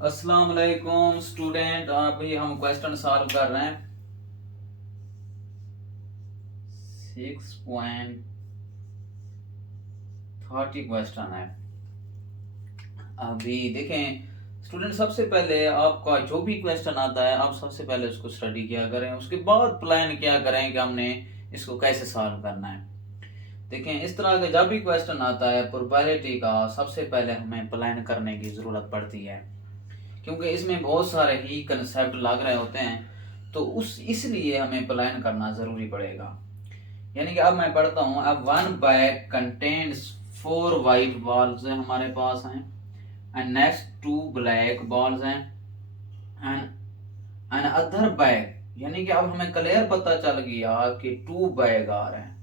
अस्सलाम वालेकुम स्टूडेंट। अभी हम क्वेश्चन सॉल्व कर रहे हैं। 6.30 क्वेश्चन है। अभी देखें स्टूडेंट, सबसे पहले आपका जो भी क्वेश्चन आता है आप सबसे पहले उसको स्टडी किया करें, उसके बाद प्लान किया करें कि हमने इसको कैसे सॉल्व करना है। देखें, इस तरह का जब भी क्वेश्चन आता है प्रोबेबिलिटी का, सबसे पहले हमें प्लान करने की ज़रूरत पड़ती है, क्योंकि इसमें बहुत सारे ही कंसेप्ट लग रहे होते हैं। तो उस इसलिए हमें प्लान करना ज़रूरी पड़ेगा। यानी कि अब मैं पढ़ता हूँ। अब one bag contains 4 white balls हमारे पास हैं, एंड नेक्स्ट 2 ब्लैक बॉल्स हैं, एंड एन अदर बैग। यानी कि अब हमें क्लियर पता चल गया कि 2 बैग आ रहे हैं।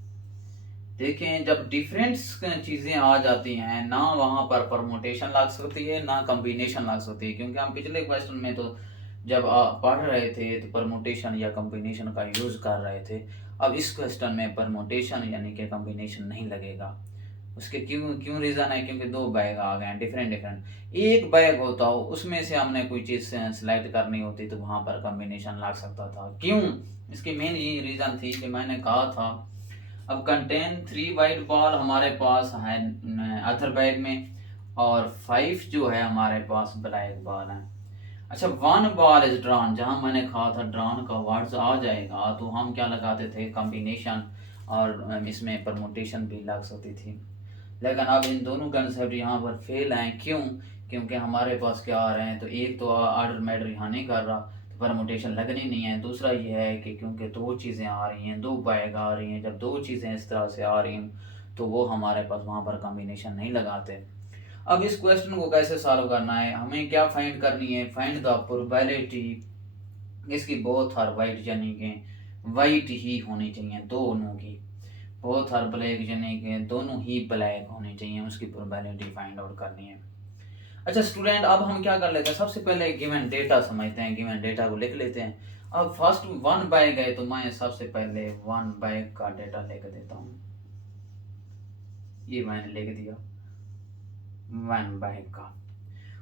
देखें, जब डिफरेंट चीजें आ जाती हैं ना, वहां पर परमुटेशन लग सकती है ना कम्बिनेशन लग सकती है, क्योंकि हम पिछले क्वेश्चन में तो जब पढ़ रहे थे तो परमुटेशन या कम्बिनेशन का यूज कर रहे थे। अब इस क्वेश्चन में परमुटेशन यानी कि कम्बिनेशन नहीं लगेगा। उसके क्यों क्यों रीजन है, क्योंकि 2 बैग आ गए हैं डिफरेंट डिफरेंट। एक बैग होता हो उसमें से हमने कोई चीज सिलेक्ट करनी होती तो वहां पर कम्बिनेशन लग सकता था। क्यों? इसकी मेन ये रीजन थी कि मैंने कहा था, अब कंटेन 3 वाइट बॉल हमारे पास है अदर बैग में, और 5 जो है हमारे पास ब्लैक बॉल है। अच्छा, 1 बॉल इज ड्रॉन, जहां मैंने कहा था ड्रॉन का वर्ड्स आ जाएगा तो हम क्या लगाते थे, कॉम्बिनेशन, और इसमें परमुटेशन भी लग सकती थी। लेकिन अब इन दोनों कंसेप्ट यहाँ पर फेल हैं। क्यों? क्योंकि हमारे पास क्या आ रहे हैं, तो एक तो ऑर्डर मैटर यहाँ नहीं कर रहा तो परमुटेशन लगनी नहीं है। दूसरा ये है कि क्योंकि 2 चीज़ें आ रही हैं, 2 बैग आ रही हैं, जब 2 चीज़ें इस तरह से आ रही हैं तो वो हमारे पास वहाँ पर कॉम्बिनेशन नहीं लगाते। अब इस क्वेश्चन को कैसे सॉल्व करना है, हमें क्या फाइंड करनी है, फाइंड द प्रोबेबिलिटी इसकी बोथ आर वाइट, यानी कि वाइट ही होनी चाहिए दोनों की। बोथ आर ब्लैक यानी कि दोनों ही ब्लैक होने चाहिए, उसकी प्रोबेबिलिटी फाइंड आउट करनी है। अच्छा स्टूडेंट, अब हम क्या कर लेते हैं, सबसे पहले गिवन डेटा समझते हैं, गिवन डेटा को लिख लेते हैं। अब फर्स्ट 1 बैग है तो मैं सबसे पहले 1 बैग का डेटा लिख देता हूँ। ये मैंने लिख दिया 1 बैग का।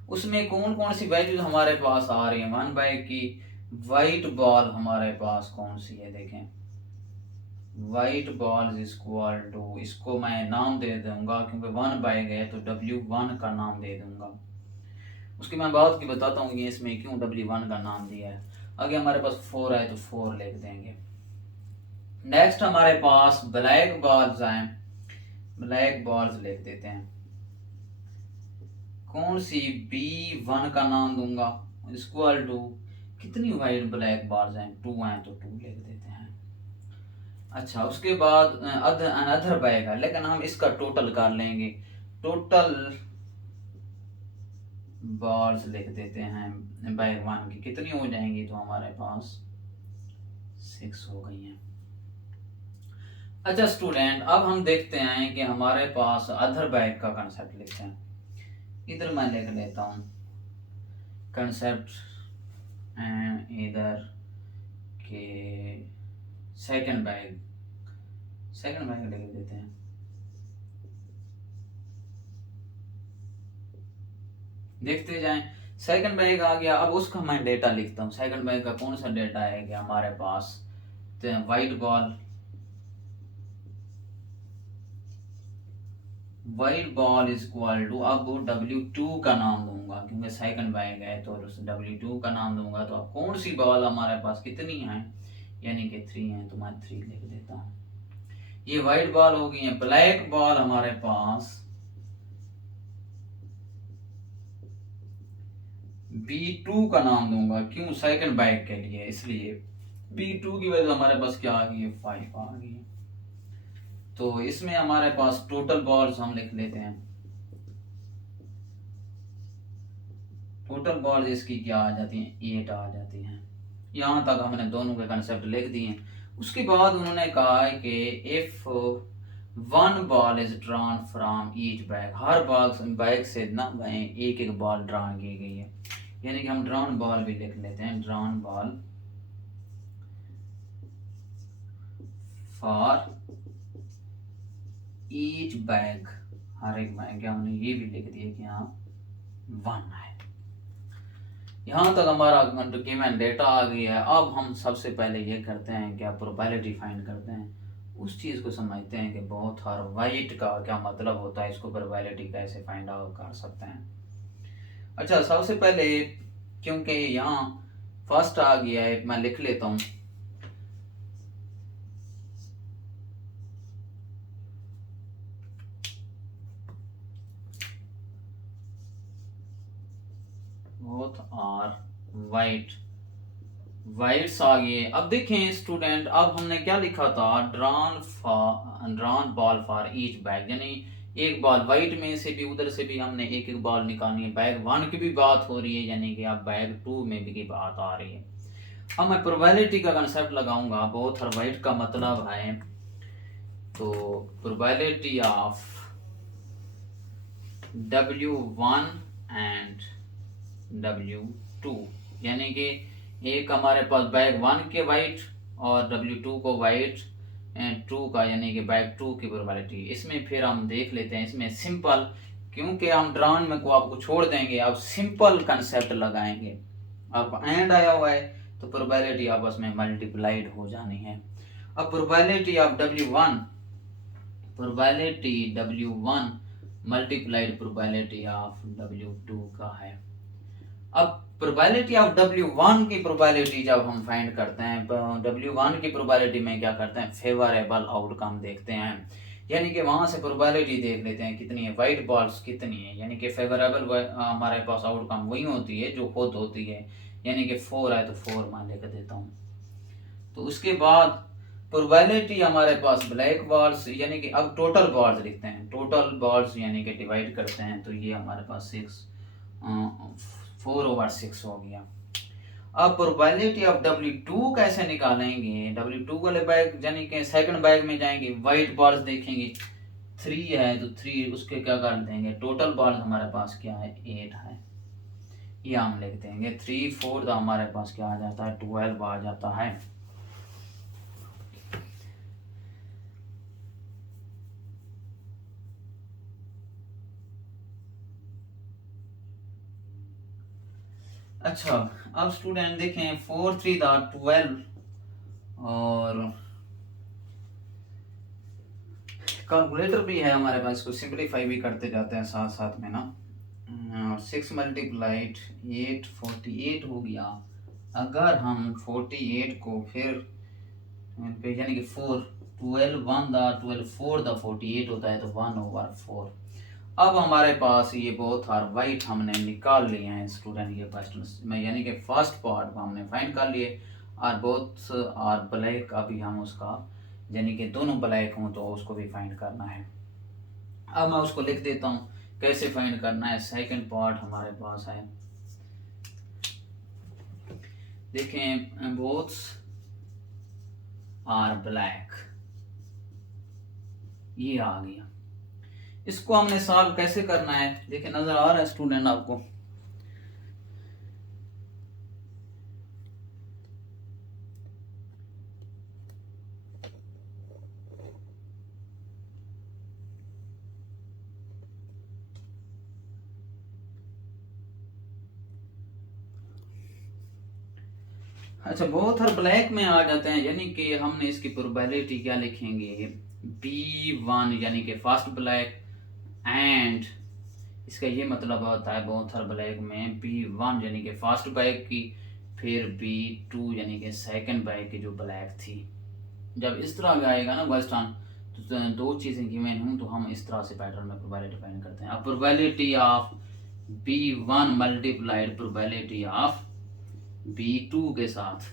उसमें कौन कौन सी वैल्यूज हमारे पास आ रही है 1 बैग की। वाइट बॉल हमारे पास कौन सी है, देखें, white ball is equal to, इसको मैं नाम दे दूंगा क्योंकि 1 बैग है तो W1 का नाम दे दूंगा। उसकी मैं बात की बताता हूँ कि इसमें क्यों W1 का नाम दिया है। आगे हमारे पास 4 है तो 4 लिख देंगे। नेक्स्ट हमारे पास ब्लैक बॉल्स हैं, ब्लैक बॉल्स लिख देते हैं। कौन सी, B1 का नाम दूंगा, इक्वल टू, कितनी वाइट ब्लैक बॉल्स हैं, 2 हैं तो 2 लिख देते हैं। अच्छा, उसके बाद अनदर बैग है, लेकिन हम इसका टोटल कर लेंगे। टोटल बॉल्स लिख देते हैं बैग 1 की, कितनी हो जाएंगी, तो हमारे पास 6 हो गई हैं। अच्छा स्टूडेंट, अब हम देखते हैं कि हमारे पास अदर बैग का कंसेप्ट लिखते हैं। इधर मैं लिख लेता हूँ कंसेप्ट इधर के सेकंड बैग लिख देते हैं। देखते जाएं, सेकंड बैग आ गया। अब उसका मैं डेटा लिखता हूँ। सेकंड बैग का कौन सा डेटा है कि हमारे पास white ball, white ball is equal to, अब W2 का नाम दूंगा क्योंकि सेकंड बैग है तो W2 का नाम दूंगा। तो अब कौन सी बॉल हमारे पास कितनी है, यानी कि 3 है तो मैं 3 लिख देता हूँ। ये वाइट बॉल हो गई है। ब्लैक बॉल हमारे पास B2 का नाम दूंगा, क्यों, सेकंड बैग के लिए, इसलिए B2 की वजह हमारे पास क्या आ गई है, 5 आ गई है। तो इसमें हमारे पास टोटल बॉल्स हम लिख लेते हैं। टोटल बॉल्स इसकी क्या आ जाती हैं, 8 आ जाती हैं। यहाँ तक हमने दोनों के कंसेप्ट लिख दिए हैं। उसके बाद उन्होंने कहा है कि if 1 ball is drawn from each bag, her bag से ना एक एक बॉल ड्रॉ की गई है, यानी कि हम ड्रॉन बॉल भी लिख लेते हैं। Drawn ball for each bag, हर एक बैग, क्या हमने ये भी लिख दिया कि यहाँ 1 है। यहाँ तक हमारा गिवन डेटा आ गया है। अब हम सबसे पहले ये करते हैं कि आप प्रोबेबिलिटी फाइंड करते हैं, उस चीज़ को समझते हैं कि बोथ आर वाइट का क्या मतलब होता है, इसको प्रोबेबिलिटी कैसे फाइंड आउट कर सकते हैं। अच्छा, सबसे पहले क्योंकि यहाँ फर्स्ट आ गया है, मैं लिख लेता हूँ। बोथ आर वाइट, वाइट्स आ गए। अब देखें स्टूडेंट, अब हमने क्या लिखा था, drawn ball for each bag, यानी एक बॉल वाइट में से भी, उधर से भी हमने एक एक बॉल निकालनी है। बैग वन की भी बात हो रही है, यानी कि अब बैग टू में भी की बात आ रही है। अब मैं प्रोबेबिलिटी का कंसेप्ट लगाऊंगा। बोथ आर वाइट का मतलब है, तो probability of W1 and W2, यानी कि एक हमारे पास बैग वन के वाइट और W2 को वाइट एंड टू का, यानी कि बैग टू की प्रोबेबिलिटी। इसमें फिर हम देख लेते हैं, इसमें सिंपल, क्योंकि हम ड्रॉन में को आपको छोड़ देंगे, अब सिंपल कंसेप्ट लगाएंगे। अब एंड आया हुआ है तो प्रोबेबिलिटी आपस में मल्टीप्लाइड हो जानी है। अब probability of W1, probability W1 multiplied probability of W2 का है। अब प्रोबेबिलिटी ऑफ W1 की प्रोबेबिलिटी जब हम फाइंड करते हैं, W1 की प्रोबेबिलिटी में क्या करते हैं, फेवरेबल आउटकम देखते हैं, यानी कि वहां से प्रोबेबिलिटी देख लेते हैं कितनी है, वाइट बॉल्स कितनी है, यानी कि फेवरेबल हमारे पास आउटकम वही होती है जो खुद होती है, यानी कि 4 है तो 4 मान लेकर देता हूँ। तो उसके बाद प्रोबेबिलिटी हमारे पास ब्लैक बॉल्स, यानी कि अब टोटल बॉल्स लिखते हैं, टोटल बॉल्स यानी कि डिवाइड करते हैं, तो ये हमारे पास 4/6 हो गया। अब प्रोबेबिलिटी ऑफ W2 कैसे निकालेंगे, W2 वाले बैग यानी कि सेकंड बैग में जाएंगे, वाइट बॉल्स देखेंगे 3 है तो 3 उसके क्या कर देंगे, टोटल बॉल्स हमारे पास क्या है 8 है, ये हम लिख देंगे। 3/4 हमारे पास क्या आ जाता है, 12 आ जाता है। अच्छा, अब स्टूडेंट देखें 4×3 = 12, और कैलकुलेटर भी है हमारे पास, इसको सिंपलीफाई भी करते जाते हैं साथ साथ में ना। और 6 मल्टीप्लाइड 8 48 हो गया। अगर हम 48 को फिर यानी कि 4 12 1 दा 12 4 दा 48 होता है, तो 1/4। अब हमारे पास ये बोथ आर वाइट हमने निकाल लिए हैं स्टूडेंट, ये क्वेश्चन में, यानी कि फर्स्ट पार्ट हमने फाइंड कर लिए, और बोथ आर ब्लैक, अभी हम उसका यानी कि दोनों ब्लैक हों तो उसको भी फाइंड करना है। अब मैं उसको लिख देता हूँ कैसे फाइंड करना है। सेकंड पार्ट हमारे पास है, देखें बोथ आर ब्लैक, ये आ गया। इसको हमने सॉल्व कैसे करना है, देखिए नजर आ रहा है स्टूडेंट आपको। अच्छा, बोथ आर ब्लैक में आ जाते हैं, यानी कि हमने इसकी प्रोबेबिलिटी क्या लिखेंगे, B1 यानी कि फर्स्ट ब्लैक, एंड इसका ये मतलब होता है बोथ आर ब्लैक में B1 यानी कि फर्स्ट बैग की, फिर B2 यानी कि सेकंड बैग की जो ब्लैक थी। जब इस तरह का आएगा ना क्वेश्चन, तो दो चीज़ें गिवन हूँ तो हम इस तरह से पैटर्न में प्रोबेबिलिटी फाइंड करते हैं। अब probability of B1 multiplied probability of B2 के साथ।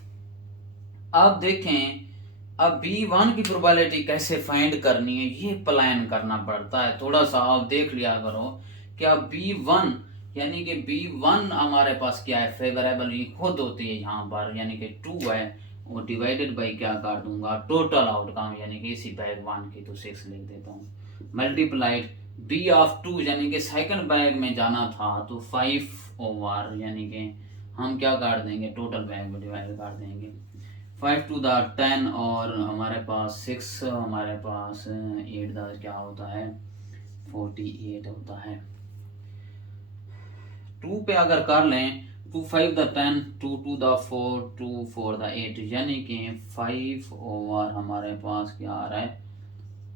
अब देखें, अब B1 की प्रोबेबिलिटी कैसे फाइंड करनी है, ये प्लान करना पड़ता है थोड़ा सा। आप देख लिया करो कि अब B1 यानी कि B1 हमारे पास क्या है, फेवरेबल ये खुद होती है यहाँ पर, यानी कि 2 है, वो डिवाइडेड बाई क्या कर दूंगा, टोटल आउटकम, यानी कि इसी बैग 1 की तो 6 लिख देता हूँ, मल्टीप्लाइड B2 यानी कि सेकंड बैग में जाना था तो 5/, यानी कि हम क्या कर देंगे, टोटल बैग में डिवाइड कर देंगे, 5×10, और हमारे पास 6, हमारे पास 8 दा क्या होता है, 48 होता है। 2 पे अगर कर लें 2 5 द 10, 2 2 द 4, 2 4 द 8, यानी कि 5 ओवर हमारे पास क्या आ रहा है,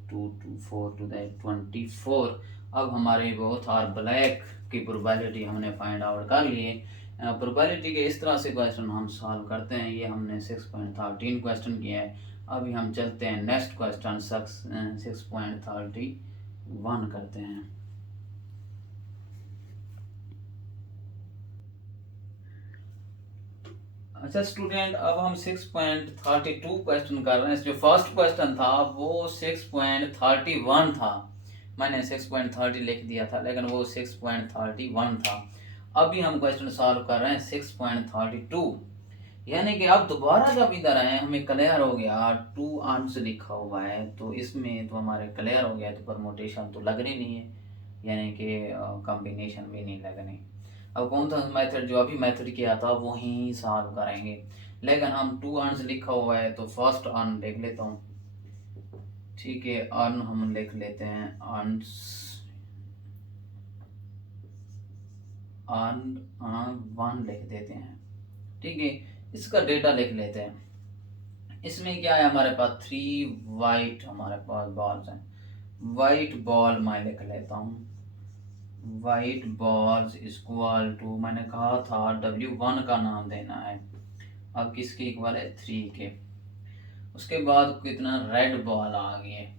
2 2 4 टू द 24। अब हमारे बोथ आर ब्लैक की प्रोबेबिलिटी हमने फाइंड आउट कर लिए। प्रोबेबिलिटी के इस तरह से क्वेश्चन हम सॉल्व करते हैं। ये हमने 6.13 क्वेश्चन किया है। अभी हम चलते हैं नेक्स्ट क्वेश्चन 6.31 करते हैं। अच्छा स्टूडेंट, अब हम 6.32 क्वेश्चन कर रहे हैं। जो फर्स्ट क्वेश्चन था वो 6.31 था, मैंने 6.30 लिख दिया था, लेकिन वो 6.31 था। अभी हम क्वेश्चन सॉल्व कर रहे हैं 6.32, यानी कि अब दोबारा जब इधर आए हमें क्लियर हो गया 2 आंसर लिखा हुआ है, तो इसमें तो हमारे क्लियर हो गया, तो परमोटेशन तो लगनी नहीं है, यानी कि कॉम्बिनेशन भी नहीं लगनी। अब कौन सा मेथड, जो अभी मेथड किया था वही सॉल्व करेंगे, लेकिन हम 2 अर्न्स लिखा हुआ है तो फर्स्ट अर्न लिख लेता हूँ। ठीक है, अर्न हम लिख लेते हैं, अर्न्स अर्न 1 लिख देते हैं। ठीक है, इसका डेटा लिख लेते हैं। इसमें क्या है, हमारे पास 3 वाइट हमारे पास बॉल्स हैं। वाइट बॉल मैं लिख लेता हूँ, वाइट बॉल्स इक्वल टू, मैंने कहा था W1 का नाम देना है। अब किसके इक्वल है, 3 के। उसके बाद कितना, रेड बॉल आ गए।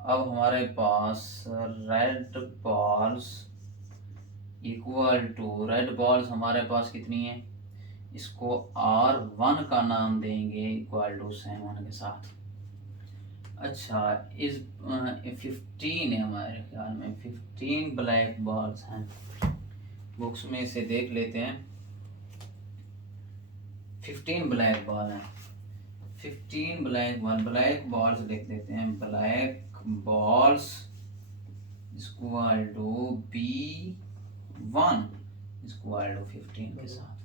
अब हमारे पास red balls equal to, red balls हमारे पास कितनी है, इसको R1 का नाम देंगे इक्वल टू 7 के साथ। अच्छा, इस 15 है हमारे ख्याल में, 15 ब्लैक बॉल्स हैं। बुक्स में से देख लेते हैं, 15 ब्लैक बॉल हैं। 15 ब्लैक बॉल्स लिख देते हैं, black balls equal to B1 equal to 15 के साथ।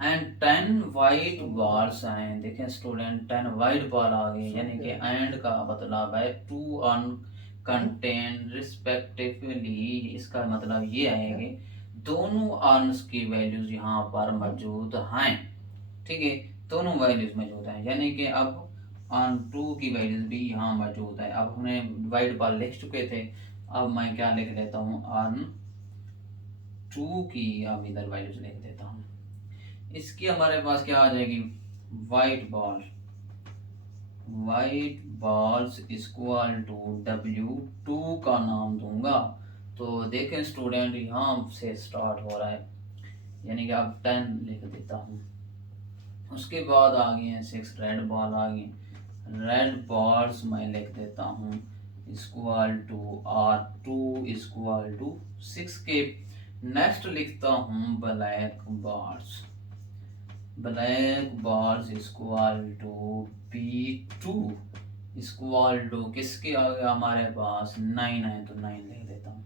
एंड 10 वाइट बॉल्स आए। देखें स्टूडेंट, 10 वाइट बॉल आ गई, यानी कि एंड का मतलब है 2 अनकंटेन रिस्पेक्टिवली। इसका मतलब ये है कि दोनों अर्न्स की वैल्यूज यहाँ पर मौजूद हैं। ठीक है, दोनों वैल्यूज मौजूद हैं, यानी कि अब ऑन 2 की वैल्यूज भी यहाँ मौजूद है। अब हमने वाइट बॉल लिख चुके थे, अब मैं क्या लिख लेता हूँ, ऑन 2 की अब इधर वैल्यूज लिख देता हूँ। इसकी हमारे पास क्या आ जाएगी, white ball, white balls equal to W2 का नाम दूंगा। तो देखें स्टूडेंट, यहाँ से स्टार्ट हो रहा है, यानी कि अब 10 लिख देता हूँ। उसके बाद आ गए हैं 6 रेड बॉल आ गई। रेड बॉल्स मैं लिख देता हूँ equal to R2 equal to 6 के। नेक्स्ट लिखता हूँ black balls, black balls equal to B2 equal to किसके आ गया हमारे पास, 9 है, तो 9 लिख देता हूँ।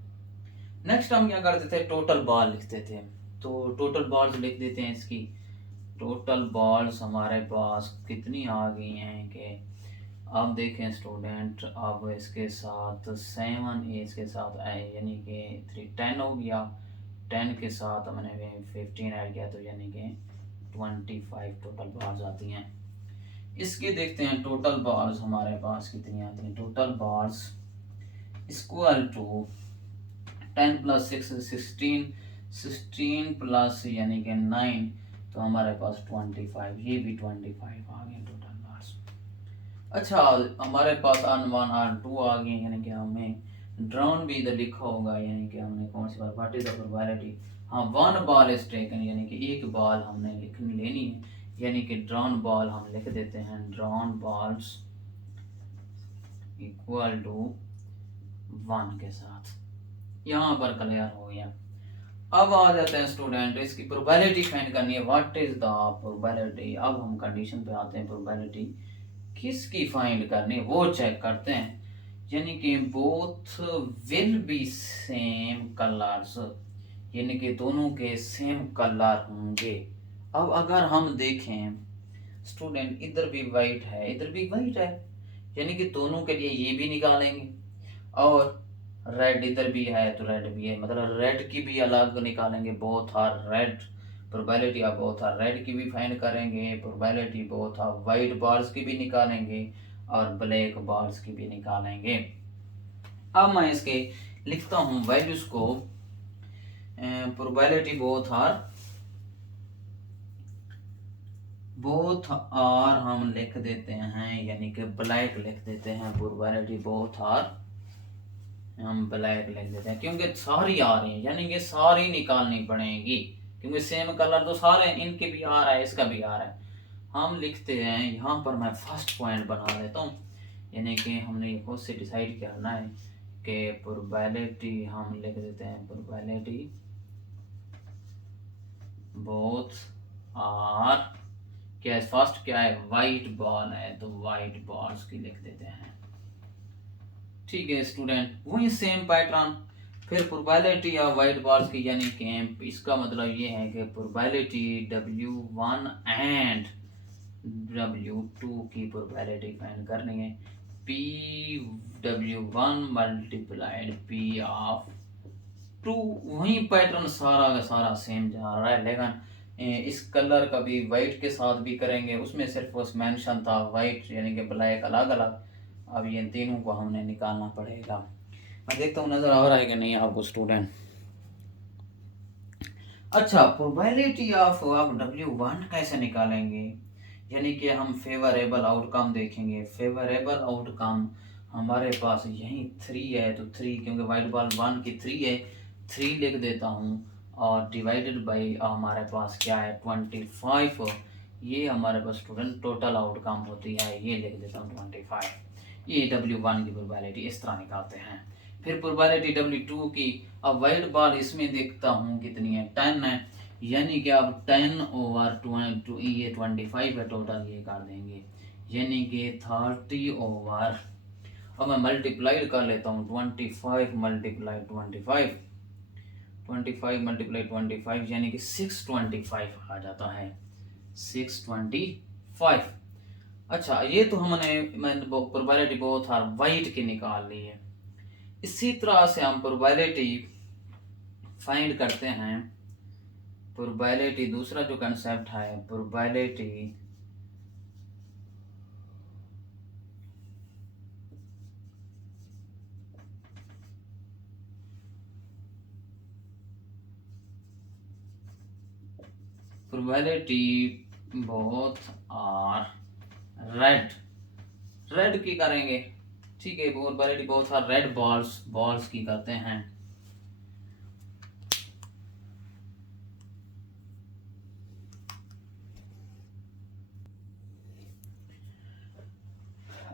नेक्स्ट हम क्या करते थे, टोटल बॉल लिखते थे, तो टोटल बॉल्स लिख देते हैं। इसकी टोटल बॉल्स हमारे पास कितनी आ गई हैं कि अब देखें स्टूडेंट, अब इसके साथ 7 इसके साथ आए, यानी कि 10 हो गया, 10 के साथ मैंने 15 ऐड किया, तो यानी कि 25 टोटल बॉल्स आती हैं। इसके देखते हैं टोटल बॉल्स हमारे पास कितनी आती हैं। Total balls equal to 10 plus 6 16, 16 plus यानी कि 9, तो हमारे पास 25, ये भी 25 आ गए टोटल बॉल्स। अच्छा, हमारे पास R1 R2 आ गए, यानी कि हमें ड्रॉन भी इधर लिखा होगा, यानी कि हमने कौन सी बात, व्हाट इज द प्रोबेबिलिटी, हाँ 1 बॉल इज टेकन, यानी कि एक बॉल हमने लेनी है, यानी कि ड्रॉन बॉल हम लिख देते हैं, ड्रॉन बॉल्स इक्वल टू 1 के साथ। यहाँ पर क्लियर हो गया। अब आ जाते हैं स्टूडेंट, इसकी प्रोबेबिलिटी फाइंड करनी है, व्हाट इज द प्रोबेबिलिटी। अब हम कंडीशन पे आते हैं, प्रोबेबिलिटी किसकी फाइंड करनी है वो चेक करते हैं, यानी कि both will be same colours, यानी कि दोनों के सेम कलर होंगे। अब अगर हम देखें स्टूडेंट, इधर भी वाइट है, इधर भी वाइट है, यानी कि दोनों के लिए ये भी निकालेंगे, और रेड इधर भी है तो रेड भी है, मतलब रेड की भी अलग निकालेंगे, both are red, probability of both are red की भी फाइंड करेंगे, probability both of white balls की भी निकालेंगे और ब्लैक बॉल्स की भी निकालेंगे। अब मैं इसके लिखता हूँ वैल्यूज को। प्रोबेबिलिटी बोथ आर हम लिख देते हैं, यानी कि ब्लैक लिख देते हैं। प्रोबेबिलिटी बोथ आर हम ब्लैक लिख देते हैं, क्योंकि सारी आ रही है, यानी कि सारी निकालनी पड़ेगी, क्योंकि सेम कलर तो सारे, इनके भी आ रहा है, इसका भी आ रहा है। हम लिखते हैं यहाँ पर, मैं फर्स्ट पॉइंट बना लेता हूँ, यानी कि हमने ये खुद से डिसाइड करना है कि प्रोबेबिलिटी हम लिख देते हैं, प्रोबेबिलिटी बोथ आर क्या है, फर्स्ट क्या है, वाइट बॉल है, तो वाइट बॉल्स की लिख देते हैं। ठीक है स्टूडेंट, वही सेम पैटर्न। फिर प्रोबेबिलिटी ऑफ वाइट बॉल्स की, यानी कि इसका मतलब ये है कि प्रोबेबिलिटी W1 एंड W2 की प्रोबेबिलिटी फाइंड करनी है। PW1 मल्टीप्लाइड P ऑफ 2, वही पैटर्न सारा का सारा सेम जा रहा है, लेकिन इस कलर का भी वाइट के साथ भी करेंगे, उसमें सिर्फ उस मेंशन था वाइट यानी कि ब्लैक अलग अलग। अब ये तीनों को हमने निकालना पड़ेगा। मैं देखता हूँ नजर आ रहा है कि नहीं आपको स्टूडेंट। अच्छा, प्रोबेबिलिटी ऑफ W1 कैसे निकालेंगे, यानी कि हम फेवरेबल आउटकम देखेंगे। फेवरेबल आउटकम हमारे पास यही 3 है, तो 3, क्योंकि वाइट बॉल 1 की 3 है, 3 लिख देता हूँ, और डिवाइडेड बाई हमारे पास क्या है 25। ये हमारे पास स्टूडेंट टोटल आउटकम होती है, ये लिख देता हूँ 25। ये W1 की प्रोबेबिलिटी इस तरह निकालते हैं। फिर प्रोबेबिलिटी W2 की, अब वाइट बॉल इसमें देखता हूँ कितनी है, 10 है, यानी कि अब 10 ओवर 20, ये 25 है टोटल, ये कर देंगे, यानी कि 30 ओवर, अब मैं मल्टीप्लाइड कर लेता हूँ 25 मल्टीप्लाई 25, 25 मल्टीप्लाई 25, यानी कि 625 आ जाता है, 625। अच्छा, ये तो मैंने प्रोबेबिलिटी बोथ आर वाइट की निकाल ली है। इसी तरह से हम प्रोबेबिलिटी फाइंड करते हैं। प्रोबेबिलिटी दूसरा जो कंसेप्ट है, प्रोबेबिलिटी बोथ आर रेड की करेंगे। ठीक है, probability both are red balls की करते हैं।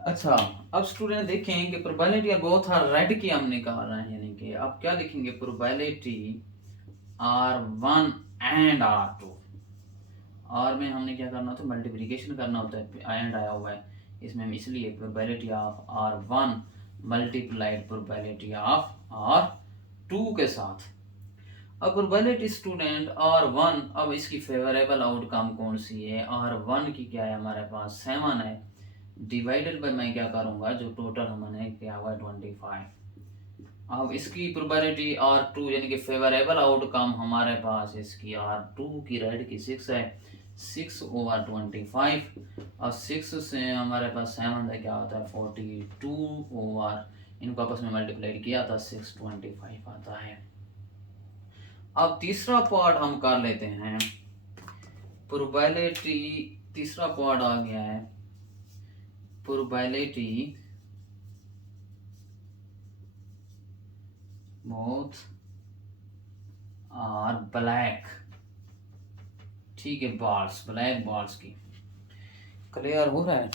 अच्छा, अब स्टूडेंट देखें कि प्रोबेबिलिटी बोथ आर रेड की हम निकाल रहे हैं, यानी कि आप क्या लिखेंगे, प्रोबेबिलिटी R1 एंड R2। और में हमने क्या करना होता है, मल्टीप्लिकेशन करना होता है, एंड आया हुआ है इसमें, इसलिए probability of R1 multiplied probability of R2 के साथ। अब प्रोबेबिलिटी स्टूडेंट R1, अब इसकी फेवरेबल आउटकम कौन सी है, R1 की क्या है हमारे पास 7 है, डिवाइडेड बाय मैं क्या करूंगा, जो टोटल हमने किया हुआ 25। अब इसकी प्रोबेबिलिटी R2 यानी कि फेवरेबल आउटकम हमारे पास इसकी R2 की रेड की 6 है, 6 ओवर 25, और 6 से हमारे पास 7 है, क्या होता है 42 ओवर, इनको आपस में मल्टीप्लाई किया था 625 आता है। अब तीसरा पार्ट हम कर लेते हैं। प्रोबेबिलिटी तीसरा पार्ट आ गया है, प्रोबेबिलिटी बोथ आर ब्लैक। ठीक है, बॉल्स, ब्लैक बॉल्स की। क्लियर हो रहा है?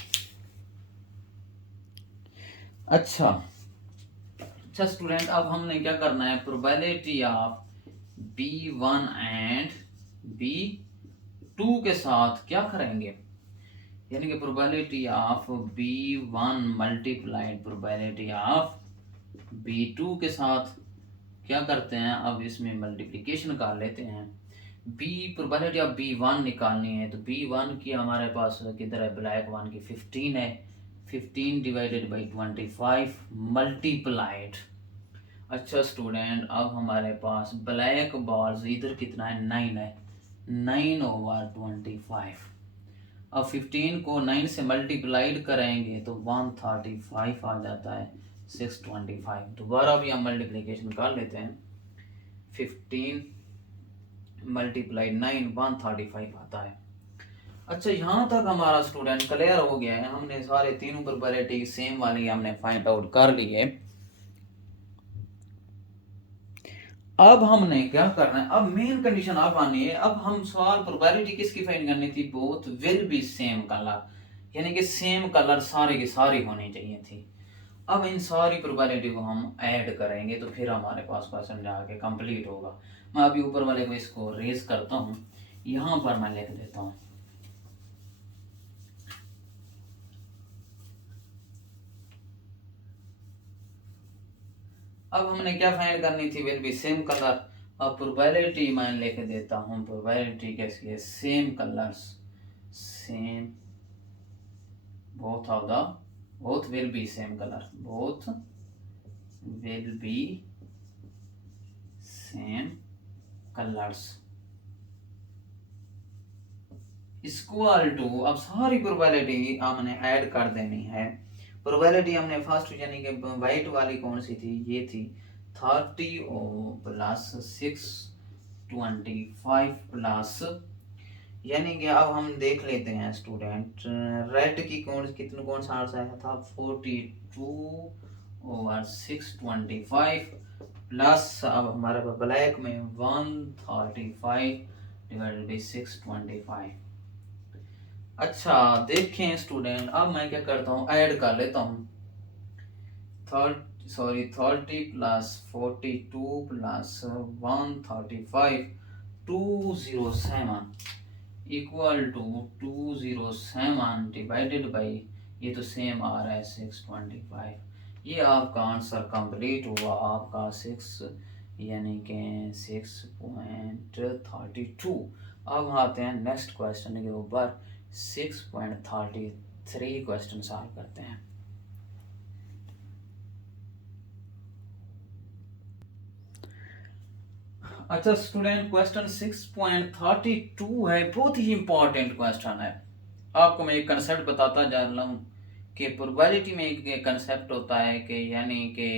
अच्छा स्टूडेंट, अब हमने क्या करना है, probability of B1 and B2 के साथ क्या करेंगे, यानी कि probability of B1 multiplied probability of B2 के साथ क्या करते हैं, अब इसमें मल्टीप्लिकेशन कर लेते हैं। प्रोबेबिलिटी ऑफ B1 निकालनी है, तो B1 की हमारे पास किधर है, ब्लैक 1 की 15 है, 15 डिवाइडेड बाई 25 मल्टीप्लाइड। अच्छा स्टूडेंट, अब हमारे पास ब्लैक बॉल्स इधर कितना है 9 है, 9/25। अब 15 को 9 से मल्टीप्लाइड करेंगे तो 135 आ जाता है 625। दोबारा भी हम मल्टीप्लिकेशन कर लेते हैं। 15 मल्टीप्लाई 9 135 आता है। अच्छा, यहाँ तक हमारा स्टूडेंट क्लियर हो गया है। हमने सारे तीनों प्रोबेबिलिटी सेम वाली हमने फाइंड आउट कर ली है। अब हमने क्या करना है, अब मेन कंडीशन अब आनी है। अब हम सवाल प्रोबेबिलिटी किसकी फाइंड करनी थी, both will be same colour, यानी कि सेम कलर सारी की सारी होनी चाहिए थी। अब इन सारी प्रोबेबिलिटी को हम ऐड करेंगे तो फिर हमारे पास क्वेश्चन जाके कंप्लीट होगा। मैं अभी ऊपर वाले को इसको रेज करता हूँ, यहाँ पर मैं लिख देता हूँ। अब हमने क्या फाइंड करनी थी, विल बी सेम कलर। अब प्रोबेबिलिटी मैं लिख देता हूँ, प्रोबेबिलिटी कैसी है, same colours, same both of the both will be same color, both will be same colors equal to. अब सारी प्रोबेबिलिटी हमने ऐड कर देनी है। प्रोबेबिलिटी हमने फर्स्ट यानी कि वाइट वाली कौन सी थी, ये थी 30 प्लस 625 प्लस, यानी कि अब हम देख लेते हैं स्टूडेंट, रेड की कौन सा आंसर आया था 42/625 प्लस अब हमारे पास ब्लैक में 135/625। अच्छा देखें स्टूडेंट, अब मैं क्या करता हूँ, ऐड कर लेता हूँ। 30 plus 42 plus 135 207 equal to 207 divided by, ये तो सेम आ रहा है 625। ये आपका आंसर कंप्लीट हुआ, आपका 6 यानी कि 6.32। अब आते हैं नेक्स्ट क्वेश्चन के ऊपर, 6.33 क्वेश्चन सॉल्व करते हैं। अच्छा स्टूडेंट, क्वेश्चन 6.32 है, बहुत ही इंपॉर्टेंट क्वेश्चन है। आपको मैं एक कंसेप्ट बताता जा रहा हूँ कि प्रोबेबिलिटी में एक कंसेप्ट होता है कि यानी कि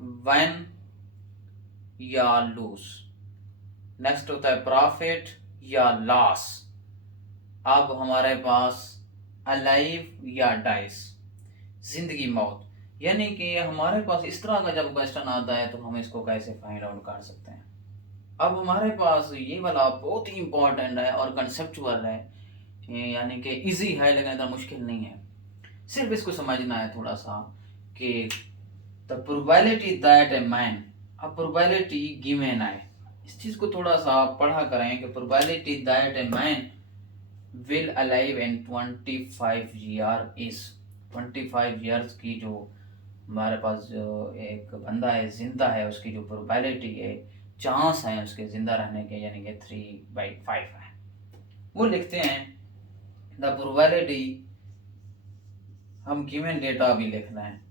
व्हेन या लूज, नेक्स्ट होता है प्रॉफिट या लॉस। अब हमारे पास अलाइव या डाइस, जिंदगी मौत, यानी कि हमारे पास इस तरह का जब क्वेश्चन आता है तो हम इसको कैसे फाइंड आउट कर सकते हैं। अब हमारे पास ये वाला बहुत ही इंपॉर्टेंट है और कंसेप्चुअल है, यानी कि इजी है लेकिन इतना मुश्किल नहीं है। सिर्फ इसको समझना है थोड़ा सा कि the probability that a man, अब प्रोबेबिलिटी गिवन है, इस चीज को थोड़ा सा पढ़ा करें कि probability that a man will alive in 25 year is, 25 years की जो हमारे पास जो एक बंदा है जिंदा है, उसकी जो प्रोबेबिलिटी है, चांस है उसके जिंदा रहने के, यानी कि 3/5 है। वो लिखते हैं द प्रोबेबिलिटी, हम गिवन डेटा भी लिखना है।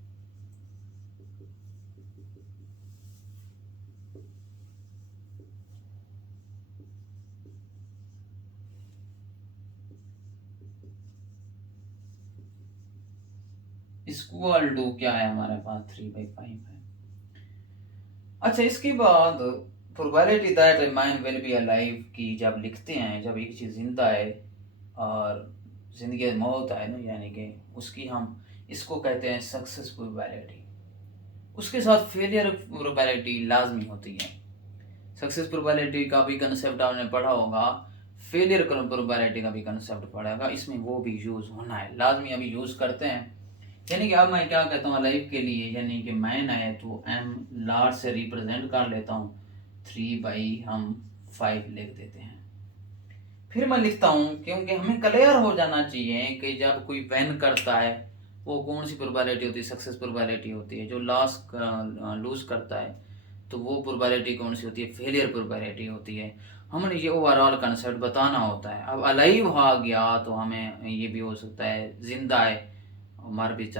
इक्वल टू क्या है हमारे पास 3/5 है। अच्छा इसके बाद probability that a man will be alive की जब लिखते हैं, जब एक चीज जिंदा है और जिंदगी मौत है ना, यानी कि उसकी हम इसको कहते हैं सक्सेस प्रोबेबिलिटी। उसके साथ फेलियर प्रोबेबिलिटी लाजमी होती है। सक्सेस प्रोबेबिलिटी का भी कंसेप्ट आपने पढ़ा होगा, फेलियर प्रोबेबिलिटी का भी कंसेप्ट पढ़ेगा, इसमें वो भी यूज होना है, लाजमी अभी यूज करते हैं। यानी कि अब मैं क्या कहता हूँ लाइफ के लिए, यानी कि मैन है तो एम लार्ज से रिप्रेजेंट कर लेता हूँ, 3/5 लिख देते हैं। फिर मैं लिखता हूँ, क्योंकि हमें क्लियर हो जाना चाहिए कि जब कोई वैन करता है वो कौन सी प्रोबेबिलिटी होती है, सक्सेस प्रोबेबिलिटी होती है। जो लॉस लूज करता है तो वो प्रोबेबिलिटी कौन सी होती है, फेलियर प्रोबेबिलिटी होती है। हमने ये ओवरऑल कंसेप्ट बताना होता है। अब अलाइव आ गया तो हमें ये भी हो सकता है जिंदा है, मर भी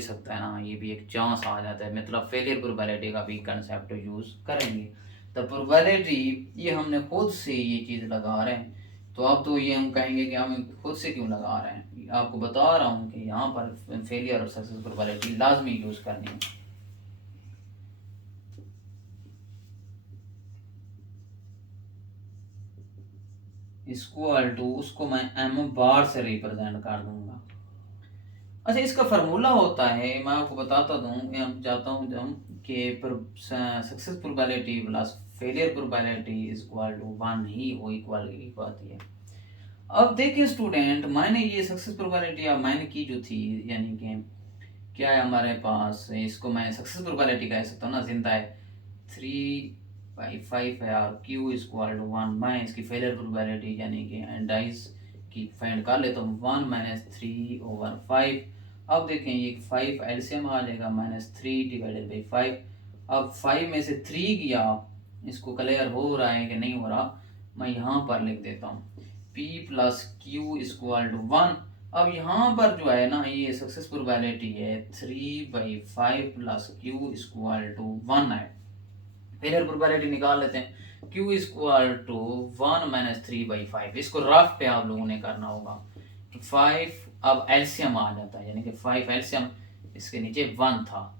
सकता है ना, ये भी एक चांस आ जाता है, मतलब फेलियर प्रोबेबिलिटी का भी कंसेप्ट यूज करेंगे। द प्रोबेबिलिटी, ये हमने खुद से ये चीज़ लगा रहे हैं। तो अब तो ये हम कहेंगे कि हम खुद से क्यों लगा रहे हैं, आपको बता रहा हूँ कि यहाँ पर फेलियर और सक्सेस प्रोबेबिलिटी लाजमी यूज़ करनी है। इक्वल टू, उसको मैं एम बार से रिप्रेजेंट कर दूंगा। अच्छा, इसका फार्मूला होता है, मैं आपको बताता दूं, मैं चाहता हूँ हम कि success probability plus failure probability is equal to 1 ही वो इक्वल की बात है। अब देखिए स्टूडेंट, मैंने ये सक्सेस प्रोबेबिलिटी अब मैंने की जो थी, यानी कि क्या है हमारे पास, इसको मैं सक्सेस प्रोबेबिलिटी कह सकता हूँ ना, जिंदा है 3/5 है और क्यू इज इक्वल टू 1। मैं इसकी फेलियर प्रोबेबिलिटी यानी कि डाइस की फाइंड कर लेता हूँ, 1 - 3/5। अब देखें ये 5 एलसीएम आ जाएगा, -3/5। अब 5 में से 3 किया, इसको क्लियर हो रहा है कि नहीं हो रहा, मैं यहाँ पर लिख देता हूँ P plus Q equal to 1। अब यहाँ पर जो है ना, ये सक्सेस प्रोबेबिलिटी है 3/5 प्लस क्यू इक्वल टू 1 है। फेलियर प्रोबेबिलिटी निकाल लेते हैं, Q इक्वल टू 1 - 3/5। इसको रफ पे आप लोगों ने करना होगा। 5 अब एलसीएम आ जाता है, यानी कि 5 एलसीएम, इसके नीचे 1 था,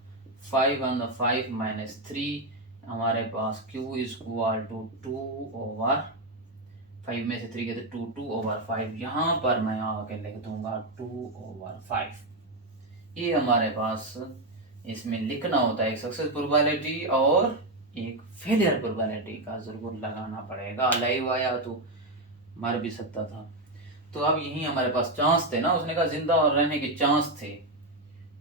5 × 5 - 3, हमारे पास Q इक्वल टू 2/5 में से 3 गए तो 2/5। यहाँ पर मैं आके लिख दूंगा 2/5। ये हमारे पास इसमें लिखना होता है, एक सक्सेस प्रोबेबिलिटी और एक फेलियर प्रोबेबिलिटी का जरूर लगाना पड़ेगा। लाइव आया तो मर भी सकता था। तो अब यही हमारे पास चांस थे ना, उसने कहा जिंदा और रहने के चांस थे,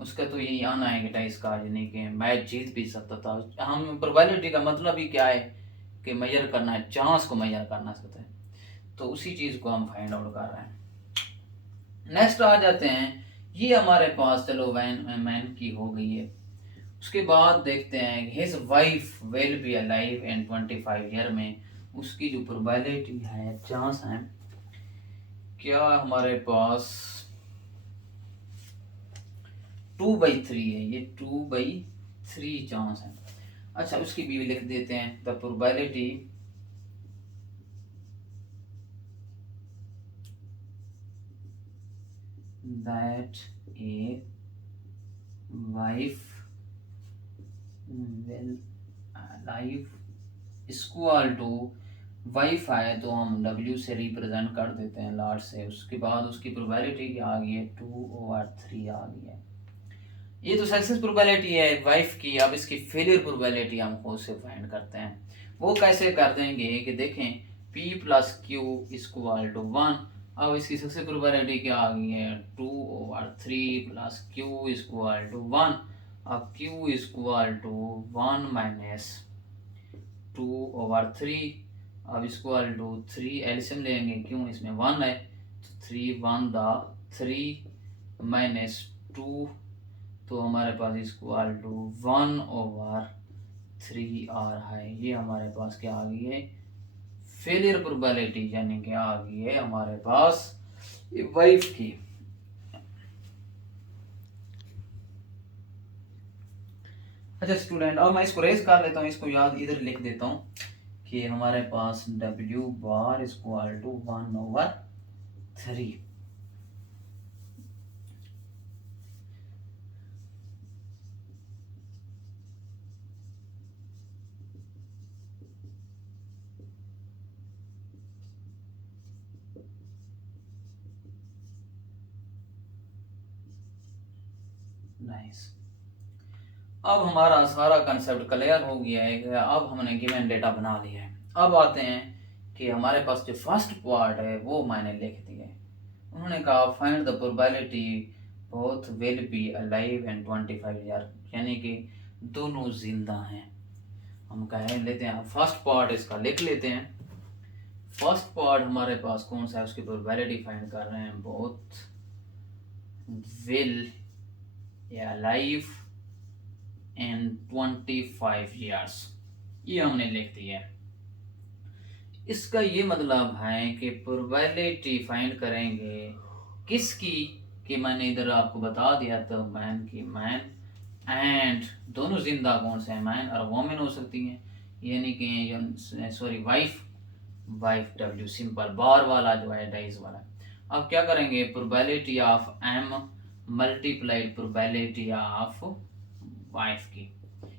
उसका तो यही आना है कि डाइस का, यानी कि मैच जीत भी सकता था। हम प्रोबेबिलिटी का मतलब ही क्या है कि मेजर करना है, चांस को मेजर करना सकते हैं, तो उसी चीज़ को हम फाइंड आउट कर रहे हैं। नेक्स्ट आ जाते हैं, ये हमारे पास चलो मैन की हो गई है। उसके बाद देखते हैं his wife will be alive in 25 year में, उसकी जो प्रोबेबिलिटी है, चांस है, क्या हमारे पास 2/3 है, ये 2/3 चांस है। अच्छा, उसकी भी लिख देते हैं, the probability that a wife will alive equal to, wife है तो हम W से रिप्रेजेंट कर देते हैं लार्ज से, उसके बाद उसकी प्रोबेबिलिटी क्या आ गई है, 2/3 आ गई है। ये तो सक्सेस प्रोबेबिलिटी है वाइफ की। अब इसकी फेलियर प्रोबेबिलिटी हम खुद से फाइंड करते हैं। वो कैसे कर देंगे कि देखें, P plus Q equal to 1। अब इसकी सक्सेस प्रोबेबिलिटी क्या आ गई है, 2/3 प्लस क्यू इक्वल टू 1। अब Q इक्वल टू 1 - 2/3। अब इक्वल टू 3 एलसीएम लेंगे, क्यों इसमें 1 है, तो 3 1 × 3 - 2, तो हमारे पास इक्वल टू 1/3 आ रहा है। ये हमारे पास क्या आ गई है, फेलियर प्रोबेबिलिटी, यानी कि आ गई है हमारे पास वाइफ की। अच्छा स्टूडेंट, और मैं इसको रेज कर लेता हूँ, इसको याद इधर लिख देता हूँ कि हमारे पास W bar equal to 1/3। Nice. अब हमारा सारा कंसेप्ट क्लियर हो गया है कि अब हमने गिवन डेटा बना लिया है। अब आते हैं कि हमारे पास जो फर्स्ट पार्ट है वो मैंने लिख दिया है। उन्होंने कहा find the probability both will be alive in 25 year, यानी कि दोनों जिंदा हैं। हम कह लेते हैं फर्स्ट पार्ट इसका लिख लेते हैं। फर्स्ट पार्ट हमारे पास कौन सा है, उसकी प्रोबेबिलिटी फाइंड कर रहे हैं, both will alive in 25 years, ये हमने लिख दिया है। इसका ये मतलब है कि प्रोबेबिलिटी फाइंड करेंगे किसकी, कि मैंने इधर आपको बता दिया तो मैन की, मैन एंड दोनों जिंदा कौन से हैं, मैन और वोमेन हो सकती हैं, यानी कि sorry wife, wife W simple bar वाला जो है डाइज वाला। अब क्या करेंगे, probability of M multiplied probability of wife की,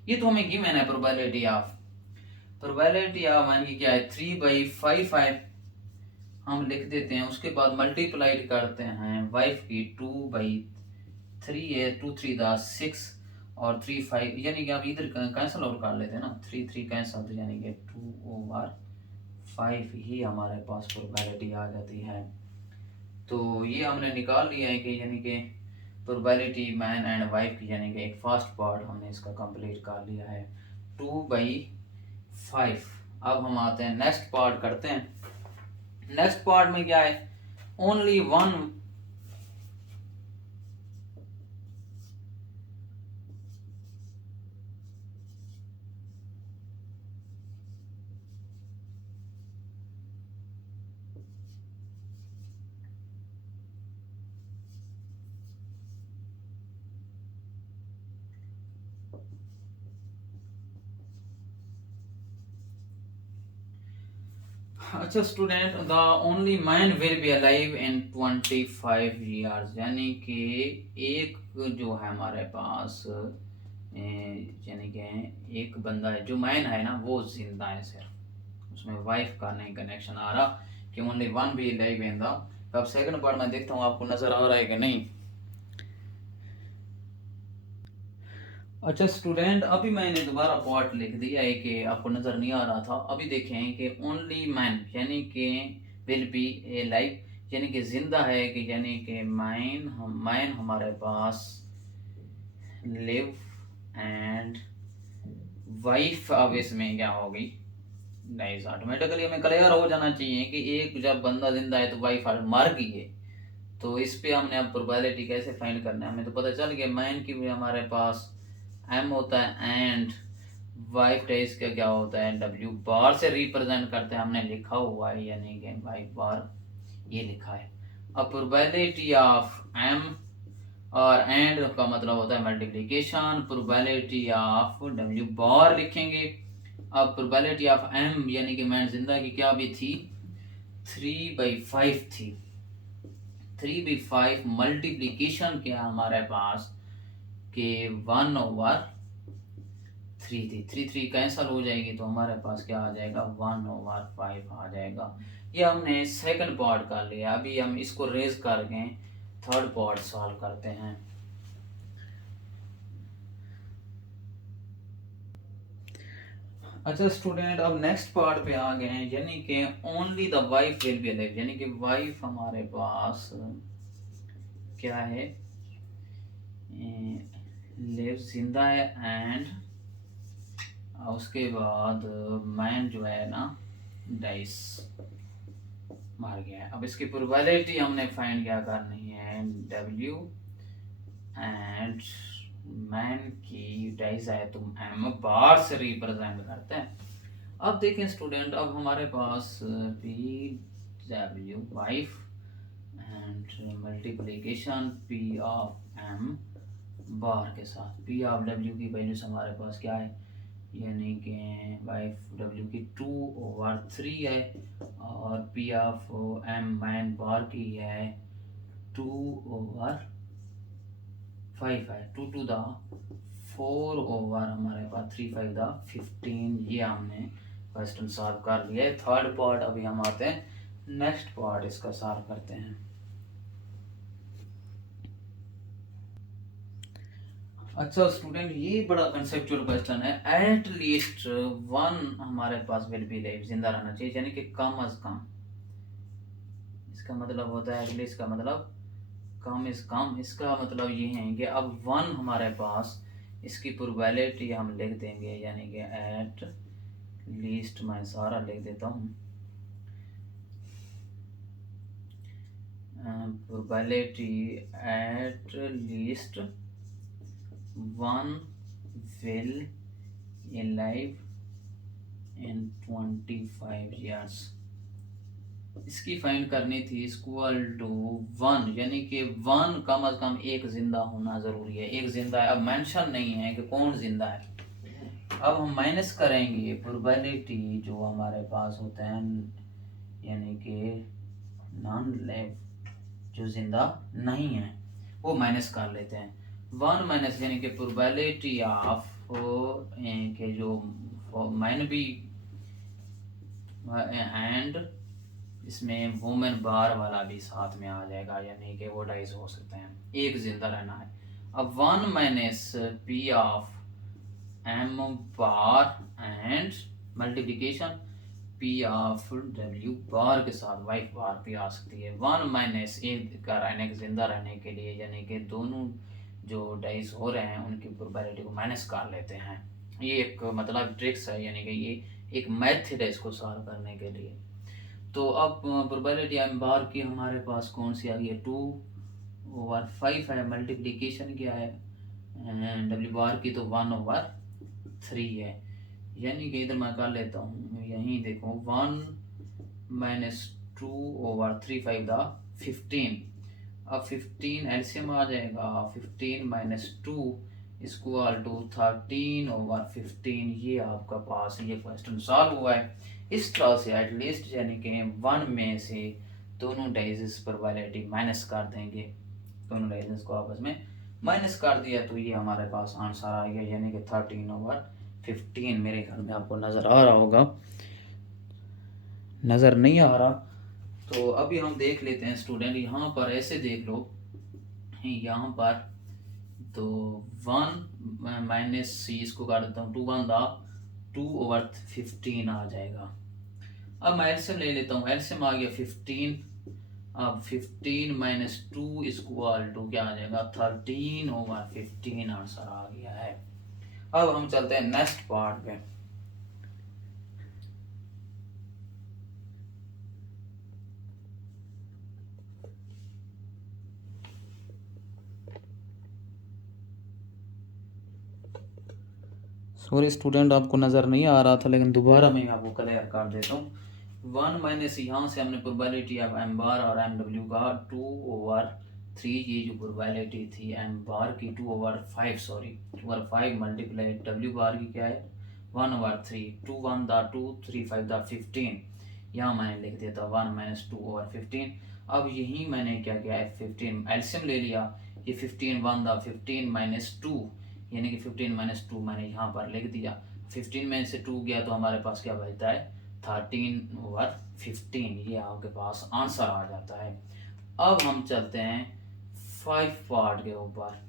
ये तो हमें गिवन है प्रोबेबिलिटी ऑफ मान की क्या है 3/5 है, हम लिख देते हैं। उसके बाद मल्टीप्लाइड करते हैं वाइफ की 2/3 है, 2 3 6 और 3 5, यानी कि आप इधर कैंसिल और कर लेते हैं ना, 3 3 कैंसिल, यानी कि 2/5 ही हमारे पास प्रोबेबिलिटी आ जाती है। तो ये हमने निकाल लिया है कि यानी कि प्रोबेबिलिटी मैन एंड वाइफ की, यानी कि एक फर्स्ट पार्ट हमने इसका कंप्लीट कर लिया है 2/5। अब हम आते हैं नेक्स्ट पार्ट करते हैं। नेक्स्ट पार्ट में क्या है, ओनली वन अच्छा student, the only man will be alive in 25 years, यानी कि एक जो है हमारे पास यानी कि एक बंदा है जो मैन है ना वो जिंदा है सिर्फ, उसमें वाइफ का नहीं कनेक्शन आ रहा कि only one be alive in the. अब सेकंड पार्ट में देखता हूँ आपको नजर आ रहा है कि नहीं। अच्छा स्टूडेंट, अभी मैंने दोबारा पार्ट लिख दिया है कि आपको नज़र नहीं आ रहा था। अभी देखें कि ओनली मैन यानी कि विल बी ए लाइफ, यानी कि जिंदा है कि यानी कि मैन हमारे पास लिव एंड वाइफ, अब इसमें क्या होगी नहीं, ऑटोमेटिकली हमें क्लियर हो जाना चाहिए कि एक जब बंदा जिंदा है तो वाइफ मर गई है। तो इस पे हमने अब प्रोबेबिलिटी कैसे फाइंड करना है, हमें तो पता चल गया मैन की भी हमारे पास एम होता है एंड वाइफ डेज का क्या होता है डब्ल्यू बार से रिप्रेजेंट करते हैं, हमने लिखा हुआ है यानी कि वाइफ बार ये लिखा है। अब प्रोबेबिलिटी ऑफ एम और एंड का मतलब होता है मल्टीप्लिकेशन, प्रोबेबिलिटी ऑफ डब्ल्यू बार लिखेंगे। अब प्रोबेबिलिटी ऑफ एम यानी कि मैन जिंदा की क्या भी थी 3/5 थी, 3/5 मल्टीप्लिकेशन क्या हमारे पास के 1/3 थी, 3 3 कैंसिल हो जाएगी तो हमारे पास क्या आ जाएगा 1/5 आ जाएगा। ये हमने सेकंड पार्ट कर लिया। अभी हम इसको रेज करके थर्ड पार्ट सॉल्व करते हैं। अच्छा स्टूडेंट, अब नेक्स्ट पार्ट पे आ गए हैं, यानी कि only the wife will be alive, यानी कि वाइफ हमारे पास क्या है लिव जिंदा है एंड उसके बाद मैन जो है ना डाइस मार गया है। अब इसकी प्रोबेबिलिटी हमने फाइंड क्या करनी है डब्ल्यू एंड मैन की डाइस है तो एम बार से रिप्रेजेंट करते हैं। अब देखें स्टूडेंट, अब हमारे पास P W wife and multiplication P of M bar के साथ पी ऑफ डब्ल्यू की वैल्यूज हमारे पास क्या है, यानी कि वाइफ डब्ल्यू की 2/3 है और पी ऑफ एम मैन बार की है 2/5 है, 2 to the 4 ओवर हमारे पास 3/5 ये हमने क्वेश्चन सॉल्व कर लिया है। थर्ड पार्ट अभी हम आते हैं नेक्स्ट पार्ट इसका सॉल्व करते हैं। अच्छा स्टूडेंट, ये बड़ा कंसेप्चुअल क्वेश्चन है। एट लीस्ट वन हमारे पास विल बी लाइव जिंदा रहना चाहिए, यानी कि कम अज कम, इसका मतलब होता है एटलीस्ट का मतलब कम इज कम, इसका मतलब ये है कि अब वन हमारे पास इसकी प्रोबेबिलिटी हम लिख देंगे, यानी कि एट लीस्ट मैं सारा लिख देता हूँ probability at least one will alive in 25 years, इसकी फाइंड करनी थी इक्वल टू 1, यानी कि 1 कम अज कम एक जिंदा होना जरूरी है। एक जिंदा है, अब मेंशन नहीं है कि कौन जिंदा है, अब हम माइनस करेंगे प्रोबेबिलिटी जो हमारे पास होते हैं, यानी कि नॉन लाइव, जो जिंदा नहीं है, वो माइनस कर लेते हैं। 1 माइनस यानी कि प्रोबेबिलिटी ऑफ के जो मैन बी एंड इसमें वुमेन बार वाला भी साथ में आ जाएगा, यानी कि वो डाइस हो सकते हैं, एक जिंदा रहना है। अब 1 minus P of M bar and multiplication P of W bar के साथ वाइफ बार भी आ सकती है। 1 माइनस एक का रहने के जिंदा रहने के लिए, यानी कि दोनों जो डाइस हो रहे हैं उनकी प्रोबेबिलिटी को माइनस कर लेते हैं। ये एक मतलब ट्रिक्स है, यानी कि ये एक मेथड है इसको सॉल्व करने के लिए। तो अब प्रोबेबिलिटी एम बार की हमारे पास कौन सी आ गई है, 2/5 है। मल्टीप्लिकेशन क्या है डब्ल्यू बार की, तो 1/3 है। यानी कि इधर मैं कर लेता हूँ, यहीं देखो 1 माइनस 2/3 5 अब 15 एलसीएम आ जाएगा, 15 माइनस 2 इक्वल टू 13/15। ये आपका पास ये क्वेश्चन सॉल्व हुआ है। इस तरह से एटलीस्ट यानी कि 1 में से दोनों डाइजेस प्रोबेबिलिटी माइनस कर देंगे, दोनों डाइजेस को आपस में माइनस कर दिया तो ये हमारे पास आंसर आ गया, यानी कि 13/15। मेरे ख्याल में आपको नज़र आ रहा होगा, नज़र नहीं आ रहा तो अभी हम देख लेते हैं स्टूडेंट। यहाँ पर ऐसे देख लो, यहाँ पर तो 1 माइनस सी, इसको कर देता हूँ 2/15 आ जाएगा। अब मैं एलसीएम ले लेता हूँ, एलसीएम आ गया 15। अब 15 माइनस 2 इक्वल टू क्या आ जाएगा, 13/15 आंसर आ गया है। अब हम चलते हैं नेक्स्ट पार्ट पे। सॉरी स्टूडेंट, आपको नज़र नहीं आ रहा था, लेकिन दोबारा मैं आपको क्लियर कर देता हूँ। 1 माइनस यहाँ से हमने प्रोबेबिलिटी ऑफ एम बार और एम डब्ल्यू का 2/3, ये जो प्रोबेबिलिटी थी एम बार की 2/5, सॉरी 2/5 मल्टीप्लाई डब्ल्यू बार की क्या है 1/3, 2 1 दा 2 3 5 दा 15। यहाँ मैंने लिख दिया था 1 माइनस 2/15। अब यही मैंने क्या किया है, 15 एलसीएम ले लिया, ये 15 1 दा 15 माइनस 2, यानी कि 15 माइनस 2 मैंने यहाँ पर लिख दिया। 15 में से 2 गया तो हमारे पास क्या बचता है 13/15। ये आपके पास आंसर आ जाता है। अब हम चलते हैं 5 पार्ट के ऊपर।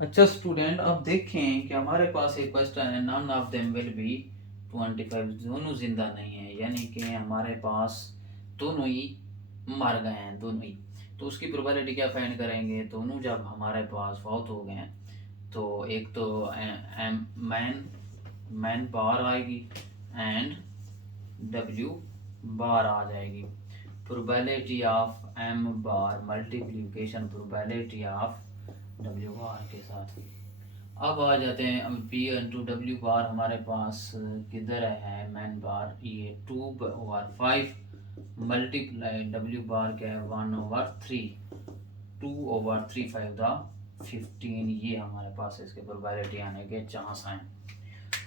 अच्छा स्टूडेंट, अब देखें कि हमारे पास एक क्वेश्चन है, none of them will be 25, दोनों जिंदा नहीं है, यानी कि हमारे पास दोनों ही मर गए हैं, दोनों ही। तो उसकी प्रोबेबिलिटी क्या फाइंड करेंगे, दोनों जब हमारे पास फौत हो गए हैं तो एक तो मैन मैन बार आएगी एंड डब्ल्यू बार आ जाएगी। Probability of M bar multiplication probability of W bar के साथ। अब आ जाते हैं, अब पी इंटू डब्ल्यू बार हमारे पास किधर है, मैन बार, ये 2/5 मल्टीप्लाई डब्ल्यू बार क्या है 1/3, 2/3 5/15। ये हमारे पास इसके प्रोबेबिलिटी आने के चांस हैं।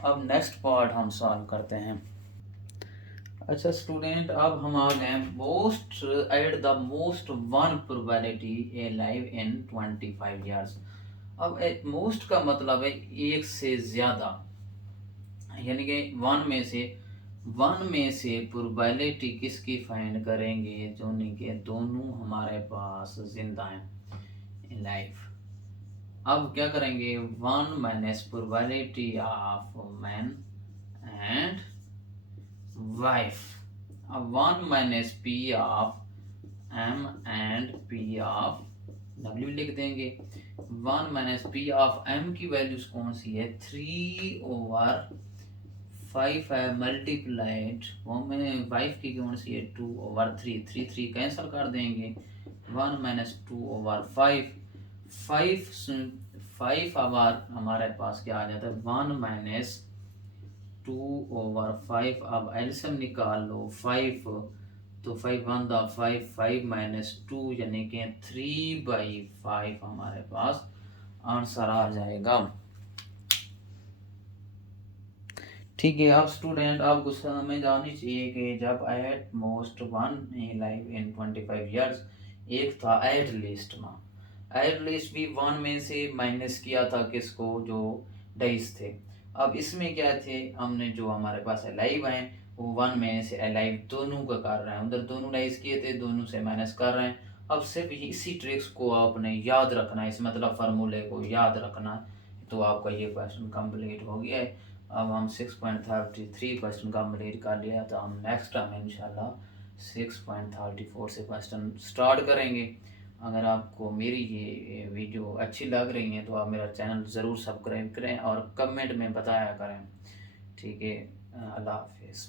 अब नेक्स्ट पार्ट हम सॉल्व करते हैं। अच्छा स्टूडेंट, अब हम आ गए most at the most one probability a live in 25 years. अब मोस्ट का मतलब है एक से ज्यादा, यानी कि वन में से प्रोबेबिलिटी किसकी फाइंड करेंगे, जो नहीं के दोनों हमारे पास जिंदा हैं लाइफ। अब क्या करेंगे, 1 minus probability of man and wife. अब 1 minus P of M and P of W लिख देंगे। 1 माइनस पी ऑफ एम की वैल्यूज कौन सी है, 3/5 है मल्टीप्लाइड वाइफ की कौन सी है 2/3, 3 कैंसिल कर देंगे। 1 माइनस 2/5, 5 आवर हमारे पास क्या आ जाता है 1 माइनस 2/5। अब एलसीएम निकाल लो 5 तो 5 1 5 5 माइनस 2 यानी कि 3/5 हमारे पास आंसर आ जाएगा। ठीक है, अब स्टूडेंट आपको समझ आनी चाहिए कि जब at most one live in 25 years, एक था एट लिस्ट में, एट लिस्ट भी वन में से माइनस किया था किसको, जो डाइस थे। अब इसमें क्या थे, हमने जो हमारे पास अलाइव हैं वो वन में से अलाइव दोनों का कर रहे हैं, उधर दोनों डाइस किए थे, दोनों से माइनस कर रहे हैं। अब सिर्फ इसी ट्रिक्स को आपने याद रखना है, इस मतलब फार्मूले को याद रखना है, तो आपका ये क्वेश्चन कंप्लीट हो गया है। अब हम 6.33 क्वेश्चन कंप्लीट कर लिया, तो हम नेक्स्ट टाइम इंशाल्लाह 6.34 से क्वेश्चन स्टार्ट करेंगे। अगर आपको मेरी ये वीडियो अच्छी लग रही है तो आप मेरा चैनल ज़रूर सब्सक्राइब करें और कमेंट में बताया करें। ठीक है, अल्लाह हाफिज़।